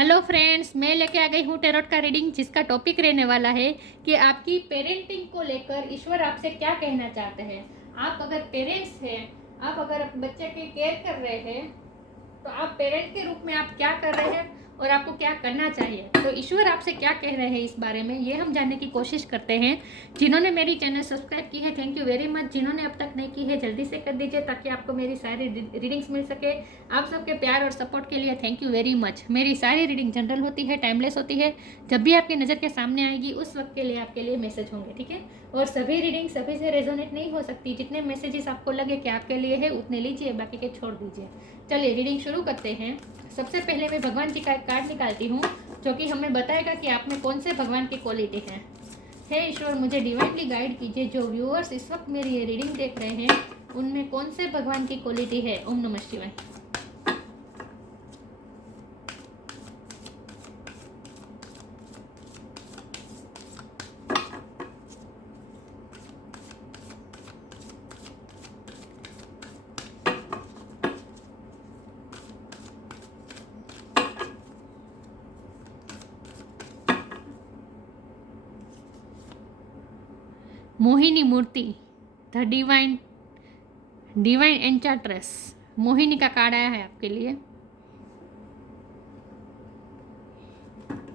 Hello friends, मैं लेके आ गई हूँ टेरोट का रीडिंग, जिसका टॉपिक रहने वाला है कि आपकी पेरेंटिंग को लेकर ईश्वर आपसे क्या कहना चाहते हैं। आप अगर पेरेंट्स हैं, आप अगर बच्चे की केयर कर रहे हैं, तो आप पेरेंट के रूप में आप क्या कर रहे हैं और आपको क्या करना चाहिए। तो ईश्वर आपसे क्या कह रहे हैं इस बारे में, ये हम जानने की कोशिश करते हैं। जिन्होंने मेरी चैनल सब्सक्राइब की है, थैंक यू वेरी मच। जिन्होंने अब तक नहीं की है, जल्दी से कर दीजिए ताकि आपको मेरी सारी रीडिंग्स मिल सके। आप सबके प्यार और सपोर्ट के लिए थैंक यू वेरी मच। मेरी सारी रीडिंग जनरल होती है, टाइमलेस होती है। जब भी आपकी नज़र के सामने आएगी उस वक्त के लिए आपके लिए मैसेज होंगे, ठीक है। और सभी रीडिंग सभी से रेजोनेट नहीं हो सकती। जितने मैसेजेस आपको लगे कि आपके लिए है उतने लीजिए, बाकी के छोड़ दीजिए। चलिए रीडिंग शुरू करते हैं। सबसे पहले मैं भगवान जी का एक कार्ड निकालती हूँ, जो कि हमें बताएगा कि आप में कौन से भगवान की क्वालिटी है। हे ईश्वर, मुझे डिवाइनली गाइड कीजिए। जो व्यूअर्स इस वक्त मेरी ये रीडिंग देख रहे हैं, उनमें कौन से भगवान की क्वालिटी है। ओम नमः शिवाय। मोहिनी मूर्ति, द डिवाइन एंचांट्रेस। मोहिनी का कार्ड आया है आपके लिए।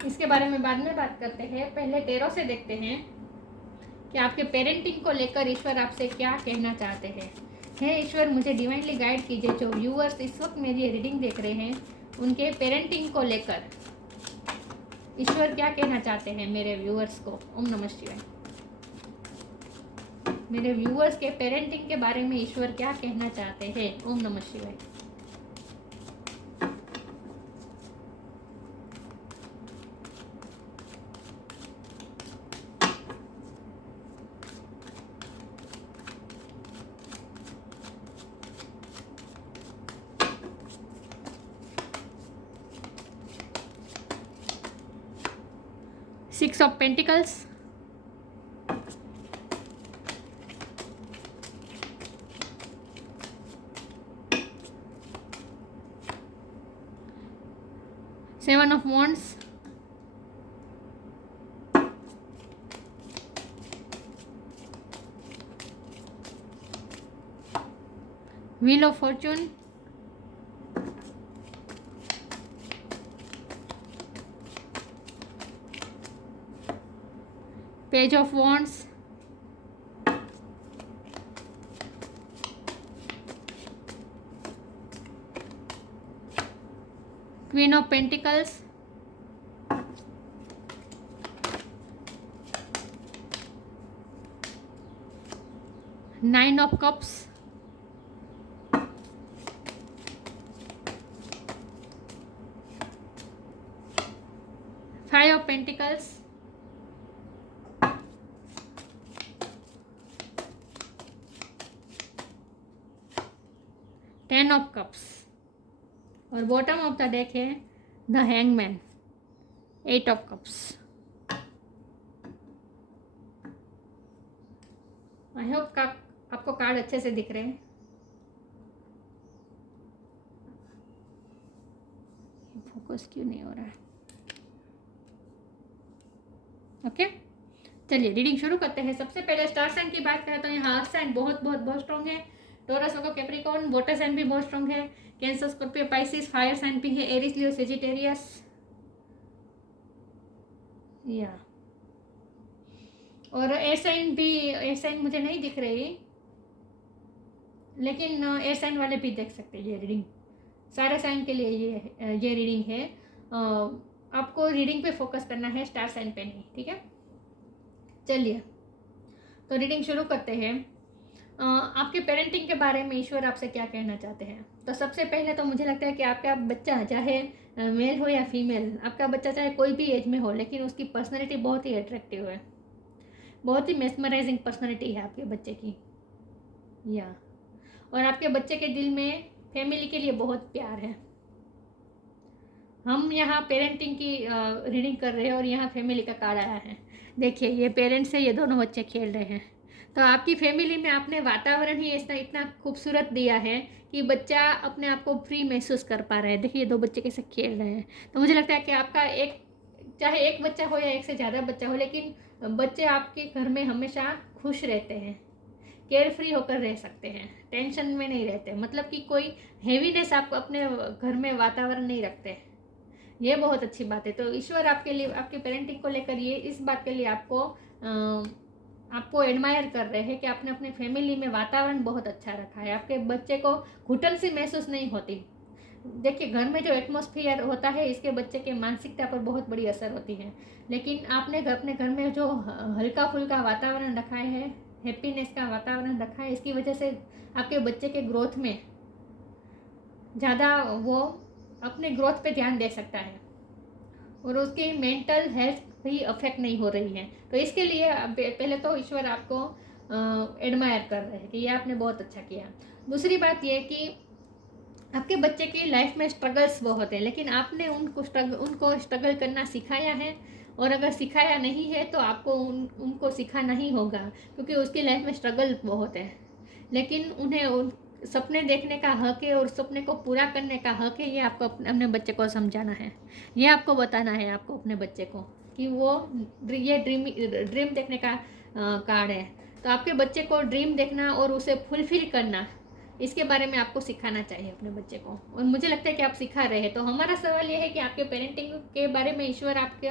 इसके बारे में बाद में बात करते हैं, पहले टेरो से देखते हैं कि आपके पेरेंटिंग को लेकर ईश्वर आपसे क्या कहना चाहते हैं। हे ईश्वर, मुझे डिवाइनली गाइड कीजिए। जो व्यूअर्स इस वक्त मेरी रीडिंग देख रहे हैं, उनके पेरेंटिंग को लेकर ईश्वर क्या कहना चाहते हैं मेरे व्यूअर्स को। ओम नमः शिवाय। मेरे व्यूअर्स के पेरेंटिंग के बारे में ईश्वर क्या कहना चाहते हैं। ओम नमः शिवाय। Six of pentacles, seven of wands, wheel of fortune, page of wands, queen of pentacles, nine of cups, five of pentacles, ten of cups, और बॉटम ऑफ द डेक है the hangman, eight of cups. I hope का आपको card अच्छे से दिख रहे हैं। Focus क्यों नहीं हो रहा है। ओके, चलिए रीडिंग शुरू करते हैं। सबसे पहले स्टार साइन की बात करें तो यहाँ अर्थ साइन बहुत बहुत बहुत स्ट्रॉन्ग है। टोरस होगा, कैप्रिकॉर्न, वाटर साइन भी बहुत स्ट्रॉन्ग है। Cancer, Scorpio, Pisces, fire sign भी है। Aries, Leo, Sagittarius. या और एयर साइन मुझे नहीं दिख रही, लेकिन एयर साइन वाले भी देख सकते हैं। ये रीडिंग सारे साइन के लिए ये रीडिंग है। आपको रीडिंग पे फोकस करना है, स्टार साइन पे नहीं, ठीक है। चलिए तो रीडिंग शुरू करते हैं। आपके पेरेंटिंग के बारे में ईश्वर आपसे क्या कहना चाहते हैं। तो सबसे पहले तो मुझे लगता है कि आपका बच्चा, चाहे मेल हो या फीमेल, आपका बच्चा चाहे कोई भी एज में हो, लेकिन उसकी पर्सनैलिटी बहुत ही अट्रैक्टिव है। बहुत ही मेस्मराइजिंग पर्सनैलिटी है आपके बच्चे की। या और आपके बच्चे के दिल में फैमिली के लिए बहुत प्यार है। हम यहाँ पेरेंटिंग की रीडिंग कर रहे हैं और यहाँ फैमिली का कार्ड आया है। देखिए, ये पेरेंट्स है, ये दोनों बच्चे खेल रहे हैं। तो आपकी फैमिली में आपने वातावरण ही ऐसा इतना खूबसूरत दिया है कि बच्चा अपने आप को फ्री महसूस कर पा रहा है। देखिए 2 बच्चे कैसे खेल रहे हैं। तो मुझे लगता है कि आपका एक, चाहे एक बच्चा हो या एक से ज़्यादा बच्चा हो, लेकिन बच्चे आपके घर में हमेशा खुश रहते हैं, केयर फ्री होकर रह सकते हैं, टेंशन में नहीं रहते, मतलब कि कोई हैवीनेस आप अपने घर में वातावरण नहीं रखते। ये बहुत अच्छी बात है। तो ईश्वर आपके लिए, आपके पेरेंटिंग को लेकर ये इस बात के लिए आपको एडमायर कर रहे हैं कि आपने अपने फैमिली में वातावरण बहुत अच्छा रखा है। आपके बच्चे को घुटन सी महसूस नहीं होती। देखिए घर में जो एटमॉस्फेयर होता है इसके बच्चे के मानसिकता पर बहुत बड़ी असर होती है, लेकिन आपने अपने घर में जो हल्का फुल्का वातावरण रखा है, हैप्पीनेस का वातावरण रखा है, इसकी वजह से आपके बच्चे के ग्रोथ में ज़्यादा वो अपने ग्रोथ पे ध्यान दे सकता है और उसकी मेंटल हेल्थ भी अफेक्ट नहीं हो रही है। तो इसके लिए पहले तो ईश्वर आपको एडमायर कर रहे हैं कि ये आपने बहुत अच्छा किया। दूसरी बात ये कि आपके बच्चे की लाइफ में स्ट्रगल्स बहुत है, लेकिन आपने उनको स्ट्रगल करना सिखाया है, और अगर सिखाया नहीं है तो आपको उनको सिखाना ही होगा, क्योंकि उसकी लाइफ में स्ट्रगल बहुत है। लेकिन उन्हें सपने देखने का हक है और सपने को पूरा करने का हक है। ये आपको अपने बच्चे को समझाना है, ये आपको बताना है आपको अपने बच्चे को कि वो ये ड्रीम देखने का कार्ड है। तो आपके बच्चे को ड्रीम देखना और उसे फुलफिल करना, इसके बारे में आपको सिखाना चाहिए अपने बच्चे को, और मुझे लगता है कि आप सिखा रहे हैं। तो हमारा सवाल ये है कि आपके पेरेंटिंग के बारे में ईश्वर आपको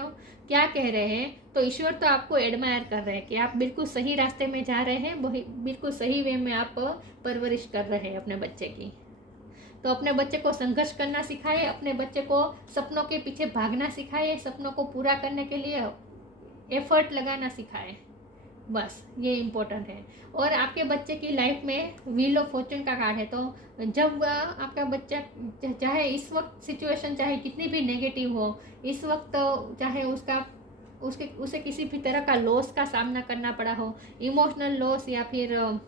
क्या कह रहे हैं। तो ईश्वर तो आपको एडमायर कर रहे हैं कि आप बिल्कुल सही रास्ते में जा रहे हैं, बिल्कुल सही वे में आप परवरिश कर रहे हैं अपने बच्चे की। तो अपने बच्चे को संघर्ष करना सिखाए, अपने बच्चे को सपनों के पीछे भागना सिखाए, सपनों को पूरा करने के लिए एफर्ट लगाना सिखाए, बस ये इम्पोर्टेंट है। और आपके बच्चे की लाइफ में व्हील ऑफ फॉर्चून का कार्ड है। तो जब आपका बच्चा, चाहे इस वक्त सिचुएशन चाहे कितनी भी नेगेटिव हो, इस वक्त चाहे उसे किसी भी तरह का लॉस का सामना करना पड़ा हो, इमोशनल लॉस या फिर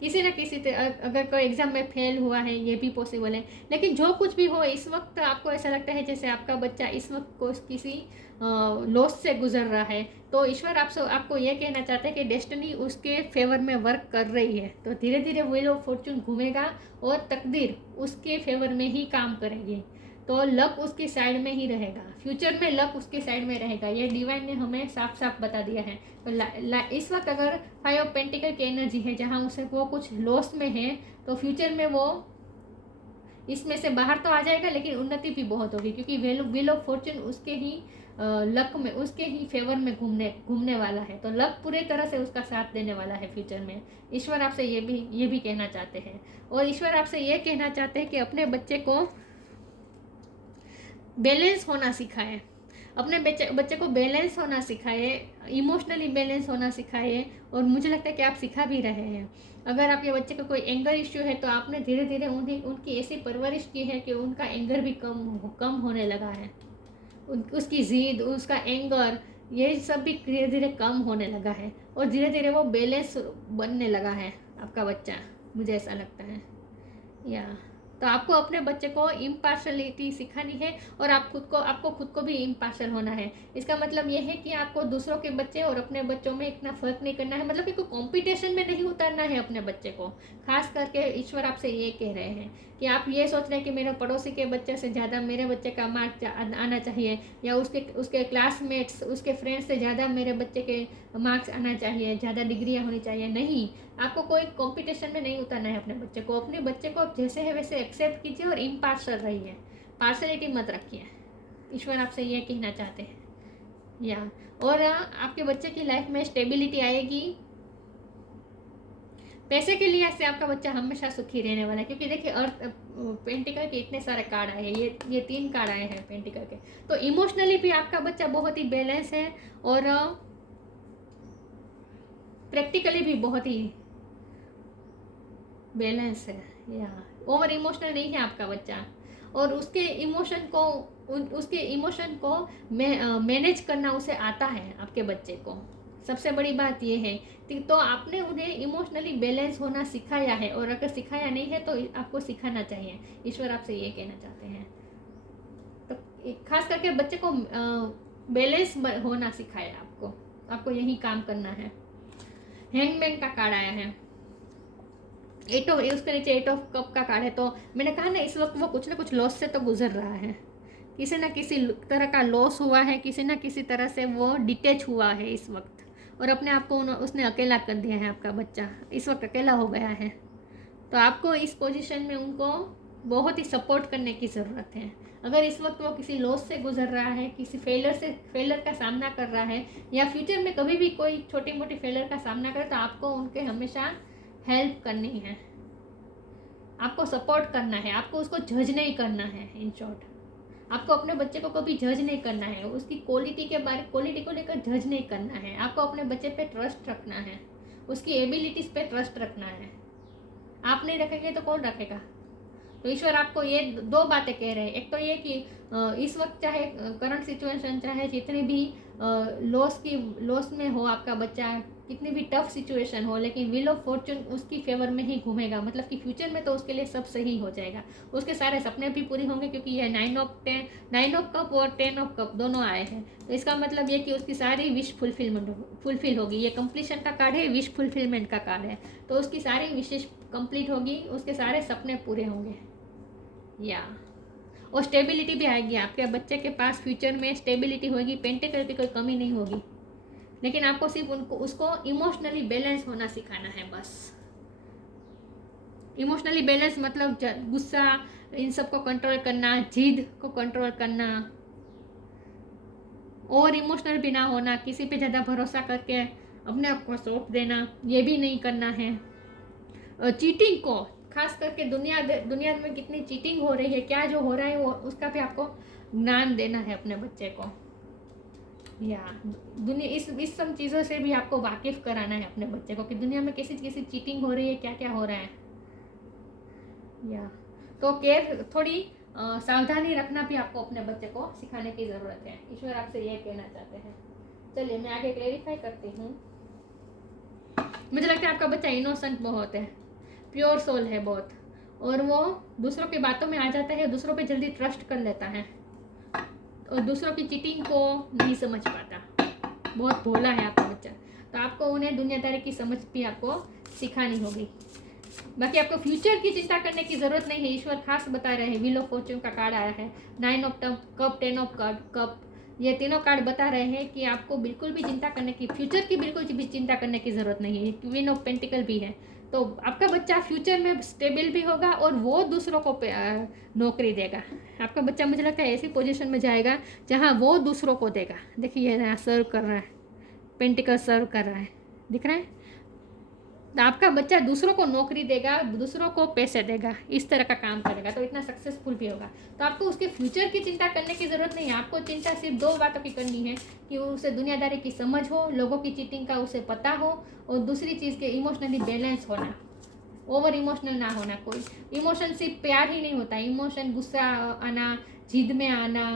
किसी न किसी अगर कोई एग्ज़ाम में फेल हुआ है, ये भी पॉसिबल है। लेकिन जो कुछ भी हो, इस वक्त आपको ऐसा लगता है जैसे आपका बच्चा इस वक्त को किसी लॉस से गुजर रहा है, तो ईश्वर आपको ये कहना चाहते हैं कि डेस्टिनी उसके फेवर में वर्क कर रही है। तो धीरे धीरे व्हील ऑफ फॉर्चून घूमेगा और तकदीर उसके फेवर में ही काम करेगी। तो लक उसकी साइड में ही रहेगा, फ्यूचर में लक उसके साइड में रहेगा। ये डिवाइन ने हमें साफ साफ बता दिया है। तो इस वक्त अगर 5 ऑफ पेंटिकल की एनर्जी है, जहाँ उसे वो कुछ लॉस में है, तो फ्यूचर में वो इसमें से बाहर तो आ जाएगा, लेकिन उन्नति भी बहुत होगी, क्योंकि व्हील ऑफ फॉर्चून उसके ही लक में, उसके ही फेवर में घूमने वाला है। तो लक पूरी तरह से उसका साथ देने वाला है फ्यूचर में। ईश्वर आपसे ये भी कहना चाहते हैं, और ईश्वर आपसे ये कहना चाहते हैं कि अपने बच्चे को बैलेंस होना सिखाए, अपने बच्चे को बैलेंस होना सिखाए, इमोशनली बैलेंस होना सिखाए। और मुझे लगता है कि आप सिखा भी रहे हैं। अगर आपके बच्चे को कोई एंगर इश्यू है, तो आपने धीरे धीरे उनकी ऐसी परवरिश की है कि उनका एंगर भी कम होने लगा है। उसकी ज़िद, उसका एंगर, ये सब भी धीरे धीरे कम होने लगा है, और धीरे धीरे वो बैलेंस बनने लगा है आपका बच्चा, मुझे ऐसा लगता है। या तो आपको अपने बच्चे को इम्पार्शलिटी सिखानी है, और आपको खुद को भी इम्पार्शल होना है। इसका मतलब ये है कि आपको दूसरों के बच्चे और अपने बच्चों में इतना फ़र्क नहीं करना है, मतलब कि कोई कंपटीशन में नहीं उतारना है अपने बच्चे को। खास करके ईश्वर आपसे ये कह रहे हैं कि आप ये सोच रहे हैं कि मेरे पड़ोसी के बच्चे से ज़्यादा मेरे बच्चे का मार्क आना चाहिए, या उसके क्लासमेट्स, उसके फ्रेंड्स से ज़्यादा मेरे बच्चे के मार्क्स आना चाहिए, ज़्यादा डिग्रियाँ होनी चाहिए। नहीं, आपको कोई कंपटीशन में नहीं उतारना है अपने बच्चे को। अपने बच्चे को जैसे है वैसे एक्सेप्ट कीजिए और इम्पार्शल रहिए, पार्शलिटी मत रखिए। ईश्वर आपसे ये कहना चाहते हैं। या और आपके बच्चे की लाइफ में स्टेबिलिटी आएगी। पैसे के लिए से आपका बच्चा हमेशा सुखी रहने वाला है, क्योंकि देखिए अर्थ पेंटिकल के इतने सारे कार्ड आए हैं, ये 3 कार्ड आए हैं पेंटिकल के। तो इमोशनली भी आपका बच्चा बहुत ही बैलेंस है, और प्रैक्टिकली भी बहुत ही बैलेंस है। या ओवर इमोशनल नहीं है आपका बच्चा, और उसके इमोशन को मैनेज करना उसे आता है आपके बच्चे को। सबसे बड़ी बात यह है तो आपने उन्हें इमोशनली बैलेंस होना सिखाया है, और अगर सिखाया नहीं है तो आपको सिखाना चाहिए। ईश्वर आपसे ये कहना चाहते हैं। तो खास करके बच्चे को बैलेंस होना सिखाया, आपको यही काम करना है। हैंगमैन का कार्ड आया है, उसके नीचे 8 ऑफ कप का कार्ड है। तो मैंने कहा ना, इस वक्त वो कुछ ना कुछ लॉस से तो गुजर रहा है, किसी ना किसी तरह का लॉस हुआ है, किसी ना किसी तरह से वो डिटैच हुआ है इस वक्त, और अपने आप को उसने अकेला कर दिया है। आपका बच्चा इस वक्त अकेला हो गया है। तो आपको इस पोजीशन में उनको बहुत ही सपोर्ट करने की ज़रूरत है। अगर इस वक्त वो किसी लॉस से गुजर रहा है, किसी फेलर का सामना कर रहा है, या फ्यूचर में कभी भी कोई छोटी मोटी फेलर का सामना करे, तो आपको उनके हमेशा हेल्प करनी है, आपको सपोर्ट करना है, आपको उसको जज नहीं करना है। इन शॉर्ट, आपको अपने बच्चे को कभी जज नहीं करना है, उसकी क्वालिटी को लेकर जज नहीं करना है। आपको अपने बच्चे पे ट्रस्ट रखना है, उसकी एबिलिटीज़ पे ट्रस्ट रखना है। आप नहीं रखेंगे तो कौन रखेगा? तो ईश्वर आपको ये 2 बातें कह रहे हैं। एक तो ये कि इस वक्त चाहे करंट सिचुएशन, चाहे जितनी भी लॉस में हो आपका बच्चा, कितनी भी टफ सिचुएशन हो, लेकिन व्हील ऑफ फॉर्चून उसकी फेवर में ही घूमेगा। मतलब कि फ्यूचर में तो उसके लिए सब सही हो जाएगा, उसके सारे सपने भी पूरे होंगे, क्योंकि ये 9 ऑफ कप और 10 ऑफ कप दोनों आए हैं। तो इसका मतलब ये कि उसकी सारी विश फुलफिल होगी। ये कंप्लीशन का कार्ड है, विश फुलफिलमेंट का कार्ड है। तो उसकी सारी विशेष कंप्लीट होगी, उसके सारे सपने पूरे होंगे। और स्टेबिलिटी भी आएगी आपके बच्चे के पास। फ्यूचर में स्टेबिलिटी होगी, पेंटिकल की कोई कमी नहीं होगी। लेकिन आपको सिर्फ उसको इमोशनली बैलेंस होना सिखाना है बस। इमोशनली बैलेंस मतलब गुस्सा, इन सब को कंट्रोल करना, जिद को कंट्रोल करना, और इमोशनल भी ना होना, किसी पे ज़्यादा भरोसा करके अपने आप को सौंप देना, ये भी नहीं करना है। चीटिंग को खास करके दुनिया में कितनी चीटिंग हो रही है, क्या जो हो रहा है, वो उसका भी आपको ज्ञान देना है अपने बच्चे को। दुनिया इस सब चीज़ों से भी आपको वाकिफ कराना है अपने बच्चे को, कि दुनिया में कैसी चीटिंग हो रही है, क्या क्या हो रहा है। तो केयर, थोड़ी सावधानी रखना भी आपको अपने बच्चे को सिखाने की ज़रूरत है। ईश्वर आपसे ये कहना चाहते हैं। चलिए मैं आगे क्लेरिफाई करती हूँ। मुझे लगता है आपका बच्चा इनोसेंट बहुत है, प्योर सोल है बहुत, और वो दूसरों की बातों में आ जाता है, दूसरों पे जल्दी ट्रस्ट कर लेता है, और दूसरों की चीटिंग को नहीं समझ पाता। बहुत भोला है आपका बच्चा। तो आपको उन्हें दुनियादारी की समझ भी आपको सिखानी होगी। बाकी आपको फ्यूचर की चिंता करने की ज़रूरत नहीं है। ईश्वर खास बता रहे हैं, व्हील ऑफ फॉर्चून का कार्ड आया है, 9 ऑफ कप, 10 ऑफ कप, ये तीनों कार्ड बता रहे हैं कि आपको बिल्कुल भी चिंता करने की, फ्यूचर की बिल्कुल भी चिंता करने की ज़रूरत नहीं है। क्वीन ऑफ पेंटिकल भी है। तो आपका बच्चा फ्यूचर में स्टेबल भी होगा, और वो दूसरों को नौकरी देगा। आपका बच्चा मुझे लगता है ऐसी पोजीशन में जाएगा जहाँ वो दूसरों को देगा। देखिए यहाँ सर्व कर रहा है, पेंटिकल सर्व कर रहा है, दिख रहा है। तो आपका बच्चा दूसरों को नौकरी देगा, दूसरों को पैसे देगा, इस तरह का काम करेगा, तो इतना सक्सेसफुल भी होगा। तो आपको उसके फ्यूचर की चिंता करने की ज़रूरत नहीं है। आपको चिंता सिर्फ 2 बातों की करनी है, कि उसे दुनियादारी की समझ हो, लोगों की चीटिंग का उसे पता हो, और दूसरी चीज़ के इमोशनली बैलेंस होना, ओवर इमोशनल ना होना। कोई इमोशन सिर्फ प्यार ही नहीं होता, इमोशन गुस्सा आना, जिद में आना,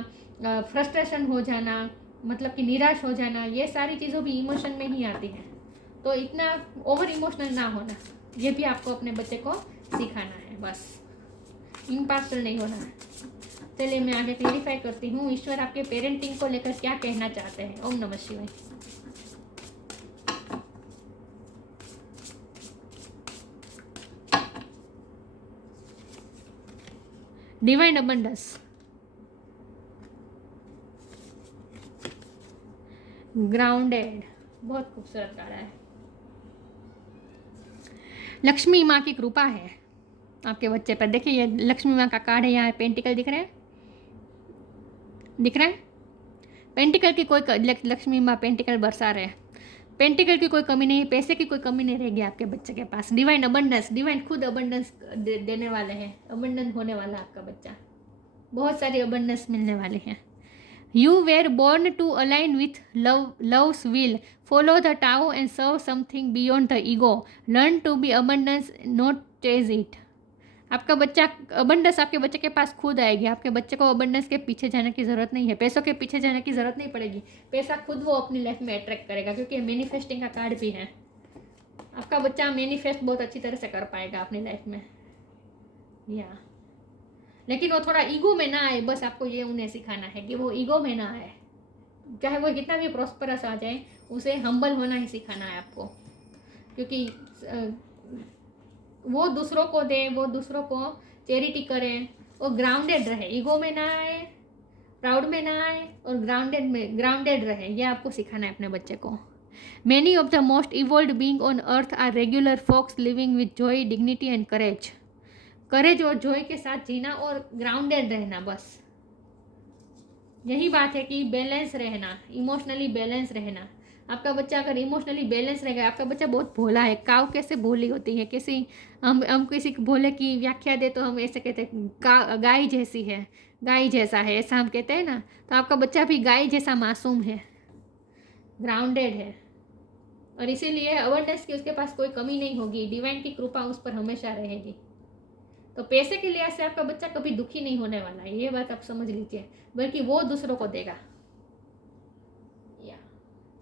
फ्रस्ट्रेशन हो जाना, मतलब कि निराश हो जाना, ये सारी चीज़ों भी इमोशन में ही आती हैं। तो इतना ओवर इमोशनल ना होना, ये भी आपको अपने बच्चे को सिखाना है। बस इम्पार्शल नहीं होना है। चलिए मैं आगे क्लेरिफाई करती हूँ, ईश्वर आपके पेरेंटिंग को लेकर क्या कहना चाहते हैं। ओम नमः शिवाय। डिवाइन अबंडेंस, ग्राउंडेड, बहुत खूबसूरत कार्ड है। लक्ष्मी माँ की कृपा है आपके बच्चे पर। देखिए ये लक्ष्मी माँ का कार्ड है, यहाँ पेंटिकल दिख रहे हैं, दिख रहा है पेंटिकल की कोई, लक्ष्मी माँ पेंटिकल बरसा रहे हैं, पेंटिकल की कोई कमी नहीं, पैसे की कोई कमी नहीं रहेगी आपके बच्चे के पास। डिवाइन अबंडेंस, डिवाइन खुद अबंडेंस देने वाले हैं, अबंडेंस होने वाला आपका बच्चा, बहुत सारी अबंडेंस मिलने वाले हैं। You were born to align with love's will. Follow the Tao and serve something beyond the ego. Learn to be abundance, not chase it. आपका बच्चा अबंडेंस आपके बच्चे के पास खुद आएगी। आपके बच्चे को अबंडेंस के पीछे जाने की ज़रूरत नहीं है, पैसों के पीछे जाने की ज़रूरत नहीं पड़ेगी। पैसा खुद वो अपनी लाइफ में अट्रैक्ट करेगा, क्योंकि मैनिफेस्टिंग का कार्ड भी है। आपका बच्चा मैनिफेस्ट बहुत अच्छी तरह से कर पाएगा अपनी लाइफ में। लेकिन वो थोड़ा ईगो में ना आए, बस आपको ये उन्हें सिखाना है कि वो ईगो में ना आए। चाहे वो कितना भी प्रॉस्परस आ जाए, उसे हम्बल होना ही सिखाना है आपको। क्योंकि वो दूसरों को दे, वो दूसरों को चैरिटी करे, वो ग्राउंडेड रहे, ईगो में ना आए, प्राउड में ना आए, और ग्राउंडेड रहे। ये आपको सिखाना है अपने बच्चे को। Many of the most evolved beings on earth are regular folks living with joy, dignity and courage. करेज और जॉय के साथ जीना और ग्राउंडेड रहना, बस यही बात है कि बैलेंस रहना, इमोशनली बैलेंस रहना। आपका बच्चा अगर इमोशनली बैलेंस रहेगा, आपका बच्चा बहुत भोला है। काव कैसे भोली होती है, कैसी हम किसी भोले की व्याख्या दे तो हम ऐसे कहते हैं गाय जैसी है, गाय जैसा है, ऐसा हम कहते हैं ना। तो आपका बच्चा भी गाय जैसा मासूम है, ग्राउंडेड है, और इसीलिए अवेयरनेस की उसके पास कोई कमी नहीं होगी, डिवाइन की कृपा उस पर हमेशा रहेगी। तो पैसे के लिहाज से आपका बच्चा कभी दुखी नहीं होने वाला है, ये बात आप समझ लीजिए, बल्कि वो दूसरों को देगा। या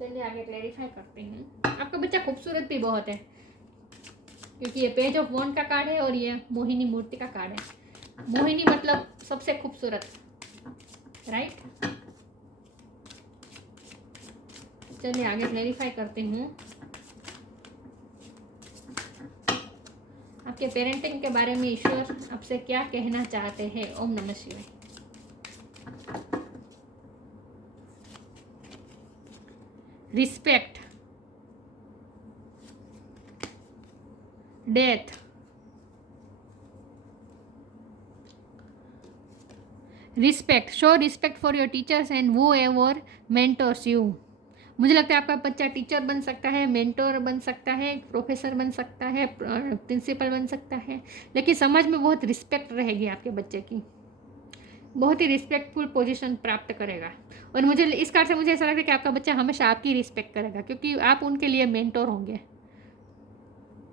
चलिए आगे क्लैरिफाई करते हैं। आपका बच्चा खूबसूरत भी बहुत है, क्योंकि ये पेज ऑफ वॉन्ड का कार्ड है और ये मोहिनी मूर्ति का कार्ड है। मोहिनी मतलब सबसे खूबसूरत, राइट। चलिए आगे क्लैरिफाई करते हूँ। आपके पेरेंटिंग के बारे में ईश्वर आपसे क्या कहना चाहते हैं। ओम नमः शिवाय। Respect, death, respect, show respect for your teachers and वो एवर मेंटोर्स यू। मुझे लगता है आपका बच्चा टीचर बन सकता है, मेंटोर बन सकता है, प्रोफेसर बन सकता है, प्रिंसिपल बन सकता है, लेकिन समाज में बहुत रिस्पेक्ट रहेगी आपके बच्चे की, बहुत ही रिस्पेक्टफुल पोजीशन प्राप्त करेगा। और मुझे इस कारण से मुझे ऐसा लगता है कि आपका बच्चा हमेशा आपकी रिस्पेक्ट करेगा, क्योंकि आप उनके लिए मेंटोर होंगे,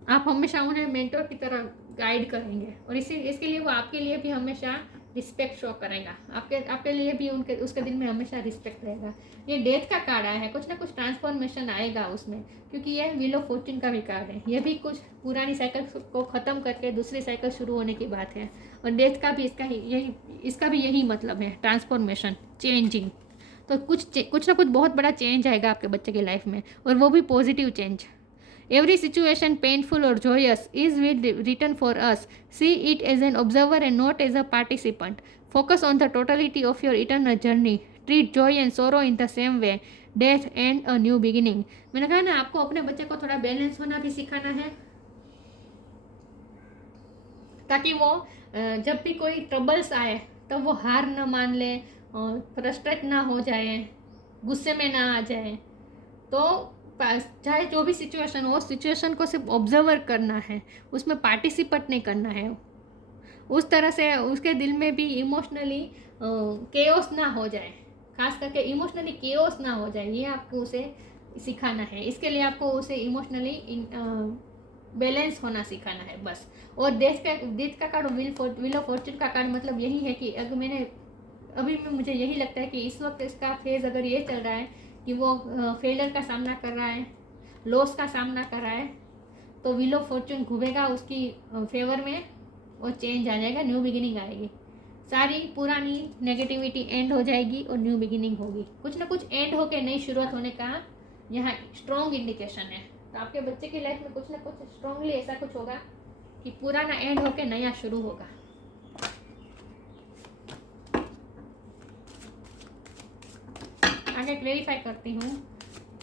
आप हमेशा उन्हें मेंटोर की तरह गाइड करेंगे, और इसके लिए वो आपके लिए भी हमेशा रिस्पेक्ट शो करेगा। आपके लिए भी उसके दिल में हमेशा रिस्पेक्ट रहेगा। ये डेथ का कार्ड आया है, कुछ ना कुछ ट्रांसफॉर्मेशन आएगा उसमें, क्योंकि ये व्हील ऑफ फॉर्च्यून का भी कार्ड है। ये भी कुछ पुरानी साइकिल को ख़त्म करके दूसरी साइकिल शुरू होने की बात है, और डेथ का भी इसका भी यही मतलब है, ट्रांसफॉर्मेशन, चेंजिंग। तो कुछ ना कुछ बहुत बड़ा चेंज आएगा आपके बच्चे की लाइफ में, और वो भी positive change. Every situation, painful or joyous, is written for us. See it as an observer and not as a participant. Focus on the totality of your eternal journey. Treat joy and sorrow in the same way. Death and a new beginning. मैंने कहा ना, आपको अपने बच्चे को थोड़ा balance होना भी सिखाना है, ताकि वो जब भी कोई ट्रबल्स आए तो वो हार न मान ले, फ्रस्ट्रेट ना हो जाए, गुस्से में ना आ जाए। तो चाहे जो भी सिचुएशन हो, सिचुएशन को सिर्फ ऑब्जर्वर करना है, उसमें पार्टिसिपेट नहीं करना है। उस तरह से उसके दिल में भी इमोशनली केओस ना हो जाए, खास करके इमोशनली केओस ना हो जाए, ये आपको उसे सिखाना है। इसके लिए आपको उसे इमोशनली बैलेंस होना सिखाना है, बस। और डेथ का कार्ड, व्हील ऑफ फॉर्च्यून का कार्ड मतलब यही है कि अभी मुझे यही लगता है कि इस वक्त इसका फेज अगर ये चल रहा है कि वो फेलियर का सामना कर रहा है, लॉस का सामना कर रहा है, तो व्हील ऑफ फॉर्च्यून घूमेगा उसकी फेवर में, और चेंज आ जाएगा, न्यू बिगिनिंग आएगी। सारी पुरानी नेगेटिविटी एंड हो जाएगी और न्यू बिगिनिंग होगी। कुछ ना कुछ एंड होकर नई शुरुआत होने का यहाँ स्ट्रॉन्ग इंडिकेशन है। तो आपके बच्चे की लाइफ में कुछ ना कुछ स्ट्रांगली ऐसा कुछ होगा कि पुराना एंड होकर नया शुरू होगा। आगे क्लेरिफाई करती हूँ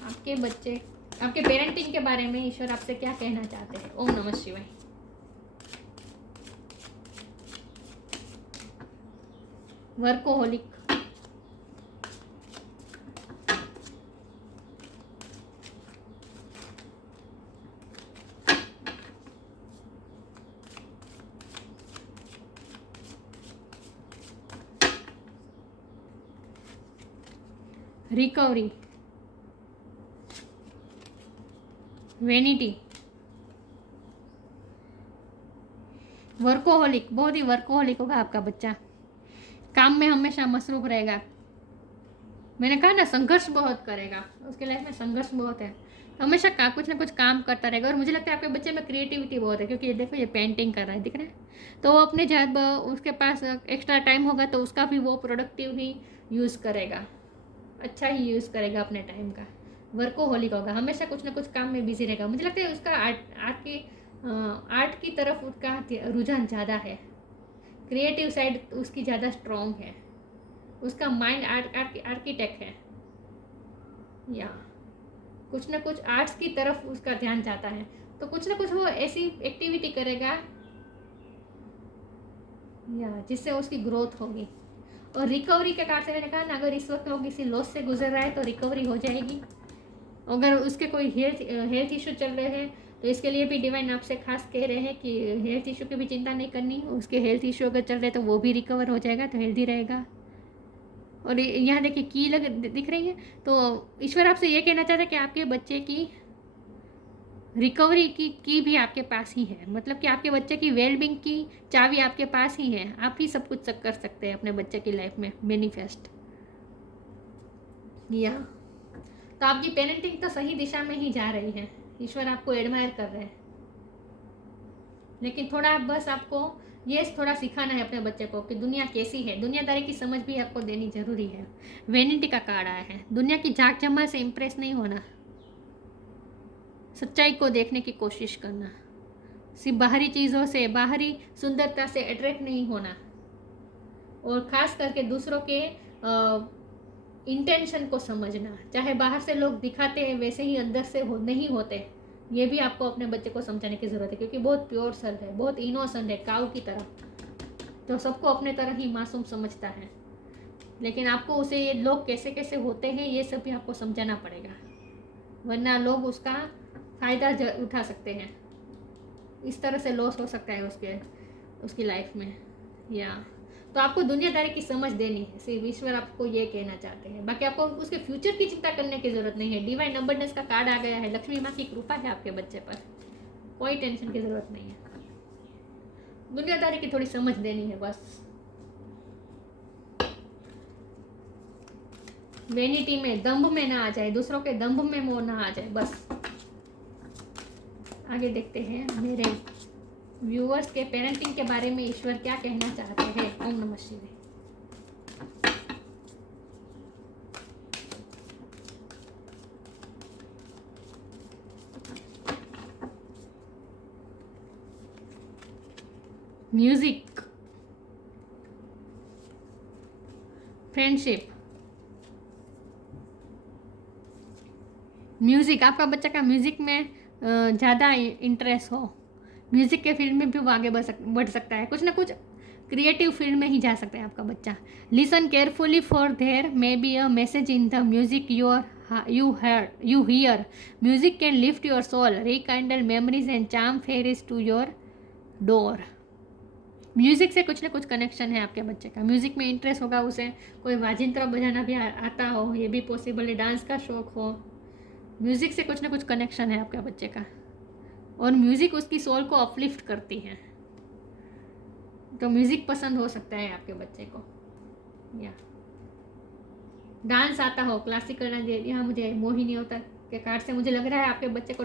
आपके पेरेंटिंग के बारे में ईश्वर आपसे क्या कहना चाहते हैं। ओम नमः शिवाय। वर्कोहोलिक, रिकवरी, वेनिटी, वर्कोहोलिक, बहुत ही वर्कोहोलिक होगा आपका बच्चा, काम में हमेशा मसरूफ रहेगा। मैंने कहा ना, संघर्ष बहुत करेगा, उसके लाइफ में संघर्ष बहुत है, हमेशा कुछ ना कुछ काम करता रहेगा। और मुझे लगता है आपके बच्चे में क्रिएटिविटी बहुत है, क्योंकि ये देखो, ये पेंटिंग कर रहा है, दिख रहा है। तो वो अपने जब उसके पास एक्स्ट्रा टाइम होगा तो उसका भी वो प्रोडक्टिव ही यूज़ करेगा, अच्छा ही यूज़ करेगा अपने टाइम का। वर्कोहोलिक होगा, हमेशा कुछ ना कुछ काम में बिजी रहेगा। मुझे लगता है उसका आर्ट की तरफ उसका रुझान ज़्यादा है, क्रिएटिव साइड उसकी ज़्यादा स्ट्रॉन्ग है, उसका माइंड आर्किटेक्ट है, या कुछ ना कुछ आर्ट्स की तरफ उसका ध्यान जाता है। तो कुछ ना कुछ वो ऐसी एक्टिविटी करेगा या जिससे उसकी ग्रोथ होगी। और रिकवरी के कार्ड से मैंने कहा ना, अगर इस वक्त वो किसी लॉस से गुजर रहा है तो रिकवरी हो जाएगी। अगर उसके कोई हेल्थ इशू चल रहे हैं तो इसके लिए भी डिवाइन आपसे खास कह रहे हैं कि हेल्थ इशू की भी चिंता नहीं करनी। उसके हेल्थ इशू अगर चल रहे हैं तो वो भी रिकवर हो जाएगा, तो हेल्दी रहेगा। और यहाँ देखिए की दिख रही है, तो ईश्वर आपसे ये कहना चाहता है कि आपके बच्चे की रिकवरी की भी आपके पास ही है। मतलब कि आपके बच्चे की वेलबींग की चाबी आपके पास ही है। आप ही सब कुछ कर सकते हैं अपने बच्चे की लाइफ में मैनिफेस्ट। या तो आपकी पेरेंटिंग तो सही दिशा में ही जा रही है, ईश्वर आपको एडमायर कर रहे हैं। लेकिन थोड़ा बस आपको ये थोड़ा सिखाना है अपने बच्चे को कि दुनिया कैसी है, दुनियादारी की समझ भी आपको देनी जरूरी है। वेनिटी का कार्ड आया है, दुनिया की झाक झमाल से इम्प्रेस नहीं होना, सच्चाई को देखने की कोशिश करना, सिर्फ बाहरी चीज़ों से, बाहरी सुंदरता से अट्रैक्ट नहीं होना, और ख़ास करके दूसरों के इंटेंशन को समझना। चाहे बाहर से लोग दिखाते हैं वैसे ही अंदर से नहीं होते। ये भी आपको अपने बच्चे को समझाने की ज़रूरत है, क्योंकि बहुत प्योर सल है, बहुत इनोसेंट है, काऊ की तरह, तो सबको अपने तरह ही मासूम समझता है। लेकिन आपको उसे ये लोग कैसे कैसे होते हैं ये सब भी आपको समझाना पड़ेगा, वरना लोग उसका फ़ायदा उठा सकते हैं। इस तरह से लॉस हो सकता है उसकी लाइफ में। या तो आपको दुनियादारी की समझ देनी है, सिर्फ ईश्वर आपको ये कहना चाहते हैं। बाकी आपको उसके फ्यूचर की चिंता करने की ज़रूरत नहीं है। डिवाइन अबंडेंस का कार्ड आ गया है, लक्ष्मी माँ की कृपा है आपके बच्चे पर, कोई टेंशन की ज़रूरत नहीं है। दुनियादारी की थोड़ी समझ देनी है बस। वेनिटी में, दंभ में ना आ जाए, दूसरों के दंभ में मोह ना आ जाए बस। आगे देखते हैं मेरे व्यूअर्स के पेरेंटिंग के बारे में ईश्वर क्या कहना चाहते हैं। ओम नमः शिवाय। म्यूजिक, फ्रेंडशिप, म्यूजिक, आपका बच्चा का म्यूजिक में ज़्यादा इंटरेस्ट हो, म्यूजिक के फील्ड में भी वो आगे बढ़ सकता है, कुछ ना कुछ क्रिएटिव फील्ड में ही जा सकता है आपका बच्चा। Listen carefully for there may be a message in the music you hear. Music can lift your soul, rekindle memories and charm fairies to your door. Music से कुछ ना कुछ कनेक्शन है आपके बच्चे का, म्यूज़िक में इंटरेस्ट होगा उसे, कोई वाजिंत्र बजाना भी आता हो, ये भी पॉसिबल है, डांस का शौक हो, म्यूज़िक से कुछ ना कुछ कनेक्शन है आपके बच्चे का। और म्यूज़िक उसकी सोल को अपलिफ्ट करती है, तो म्यूज़िक पसंद हो सकता है आपके बच्चे को। या डांस आता हो, क्लासिकल डांस, यहाँ मुझे मोहिनी होता के कार्ड से मुझे लग रहा है आपके बच्चे को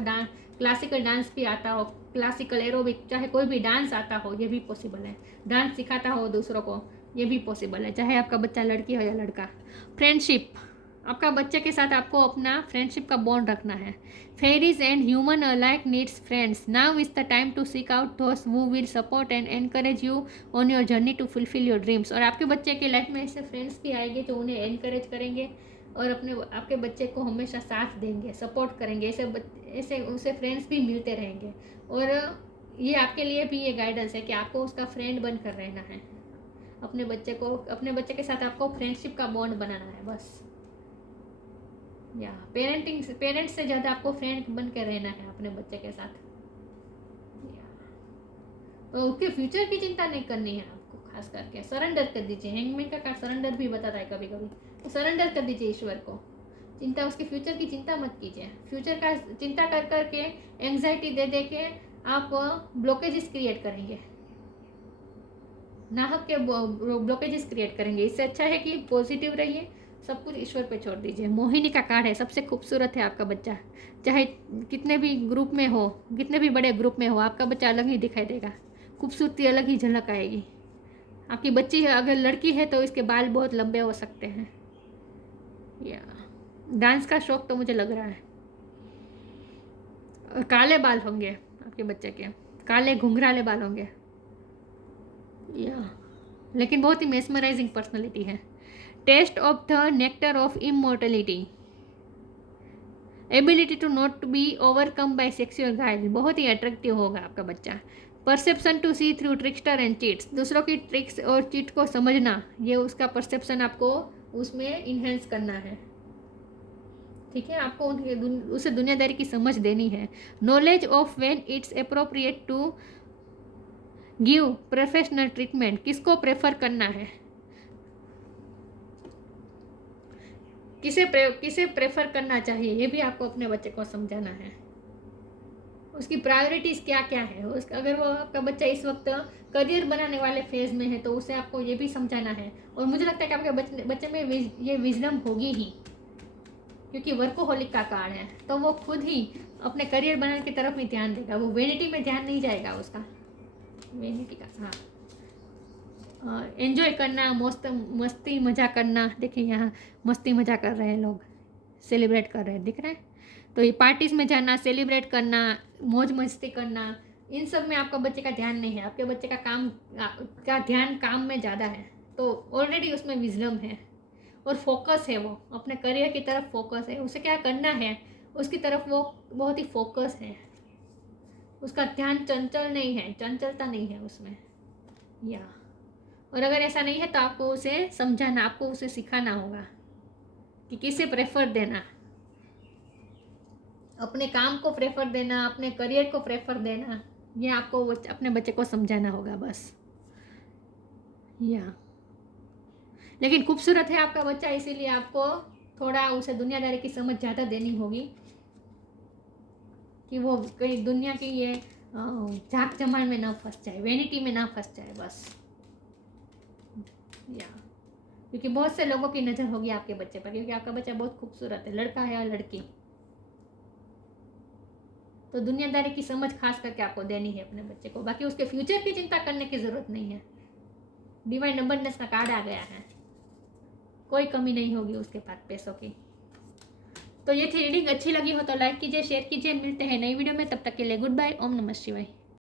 क्लासिकल डांस भी आता हो, क्लासिकल एरोबिक, चाहे कोई भी डांस आता हो, ये भी पॉसिबल है। डांस सिखाता हो दूसरों को, ये भी पॉसिबल है, चाहे आपका बच्चा लड़की हो या लड़का। फ्रेंडशिप, आपका बच्चे के साथ आपको अपना फ्रेंडशिप का बॉन्ड रखना है। Fairies and human alike needs friends, now is the time to seek out those who will support and encourage you on your journey to fulfil your dreams. और आपके बच्चे की लाइफ में ऐसे फ्रेंड्स भी आएंगे जो उन्हें एनकरेज करेंगे और आपके बच्चे को हमेशा साथ देंगे, सपोर्ट करेंगे। ऐसे उसे फ्रेंड्स भी मिलते रहेंगे। और ये आपके लिए भी ये गाइडेंस है कि आपको उसका फ्रेंड बनकर रहना है। अपने बच्चे के साथ आपको फ्रेंडशिप का बॉन्ड बनाना है बस। या पेरेंट्स से ज़्यादा आपको फ्रेंड बन के रहना है अपने बच्चे के साथ। तो उसके फ्यूचर की चिंता नहीं करनी है आपको, खास करके सरेंडर कर दीजिए। हैंगमैन का कार्ड सरेंडर भी बताता है कभी कभी, तो सरेंडर कर दीजिए ईश्वर को। चिंता, उसके फ्यूचर की चिंता मत कीजिए। फ्यूचर का चिंता कर करके, एंग्जाइटी दे के आप ब्लॉकेजेस क्रिएट करेंगे, नाहक के ब्लॉकेजेस क्रिएट करेंगे। इससे अच्छा है कि पॉजिटिव रहिए, सब कुछ ईश्वर पे छोड़ दीजिए। मोहिनी का कार्ड है, सबसे खूबसूरत है आपका बच्चा। चाहे कितने भी ग्रुप में हो, कितने भी बड़े ग्रुप में हो, आपका बच्चा अलग ही दिखाई देगा, खूबसूरती अलग ही झलक आएगी। आपकी बच्ची है, अगर लड़की है तो इसके बाल बहुत लंबे हो सकते हैं। या डांस का शौक तो मुझे लग रहा है। और काले बाल होंगे आपके बच्चे के, काले घुंघराले बाल होंगे या, लेकिन बहुत ही मेस्मराइजिंग पर्सनालिटी है। Taste of the nectar of immortality, ability to not be overcome by sexual guide, बहुत ही अट्रैक्टिव होगा आपका बच्चा। Perception to see through trickster and cheats, दूसरों की ट्रिक्स और चीट को समझना, ये उसका परसेप्शन आपको उसमें इन्हेंस करना है। ठीक है, आपको उसे दुनियादारी की समझ देनी है। Knowledge of when it's appropriate to give professional treatment, किसको प्रेफर करना है, किसे प्रेफर करना चाहिए, ये भी आपको अपने बच्चे को समझाना है। उसकी प्रायोरिटीज़ क्या क्या है, अगर वो आपका बच्चा इस वक्त करियर बनाने वाले फेज में है तो उसे आपको ये भी समझाना है। और मुझे लगता है कि आपके बच्चे में ये विजडम होगी ही, क्योंकि वर्कोहोलिक का काल है, तो वो खुद ही अपने करियर बनाने की तरफ ही ध्यान देगा, वो वेनिटी में ध्यान नहीं जाएगा उसका। वेनिटी का, हाँ, एंजॉय करना, मस्ती मजा करना। देखिए यहाँ मस्ती मजा कर रहे हैं लोग, सेलिब्रेट कर रहे हैं, दिख रहा है। तो ये पार्टीज में जाना, सेलिब्रेट करना, मौज मस्ती करना, इन सब में आपका बच्चे का ध्यान नहीं है। आपके बच्चे का ध्यान काम में ज़्यादा है, तो ऑलरेडी उसमें विजडम है और फोकस है, वो अपने करियर की तरफ फोकस है, उसे क्या करना है उसकी तरफ वो बहुत ही फोकस है। उसका ध्यान चंचल नहीं है, चंचलता नहीं है उसमें या। और अगर ऐसा नहीं है तो आपको उसे समझाना, आपको उसे सिखाना होगा कि किसे प्रेफर देना, अपने काम को प्रेफर देना, अपने करियर को प्रेफर देना, ये आपको अपने बच्चे को समझाना होगा बस या। लेकिन खूबसूरत है आपका बच्चा, इसीलिए आपको थोड़ा उसे दुनियादारी की समझ ज़्यादा देनी होगी कि वो कहीं दुनिया की ये झाक जमाल में ना फंस जाए, वेनिटी में ना फंस जाए बस या। क्योंकि बहुत से लोगों की नज़र होगी आपके बच्चे पर, क्योंकि आपका बच्चा बहुत खूबसूरत है, लड़का है या लड़की। तो दुनियादारी की समझ खास करके आपको देनी है अपने बच्चे को, बाकी उसके फ्यूचर की चिंता करने की ज़रूरत नहीं है। डिवाइन अबंडेंस का कार्ड आ गया है, कोई कमी नहीं होगी उसके पास पैसों की। तो ये थी रीडिंग, अच्छी लगी हो तो लाइक कीजिए, शेयर कीजिए। मिलते हैं नई वीडियो में, तब तक के लिए गुड बाय, ओम नमः शिवाय।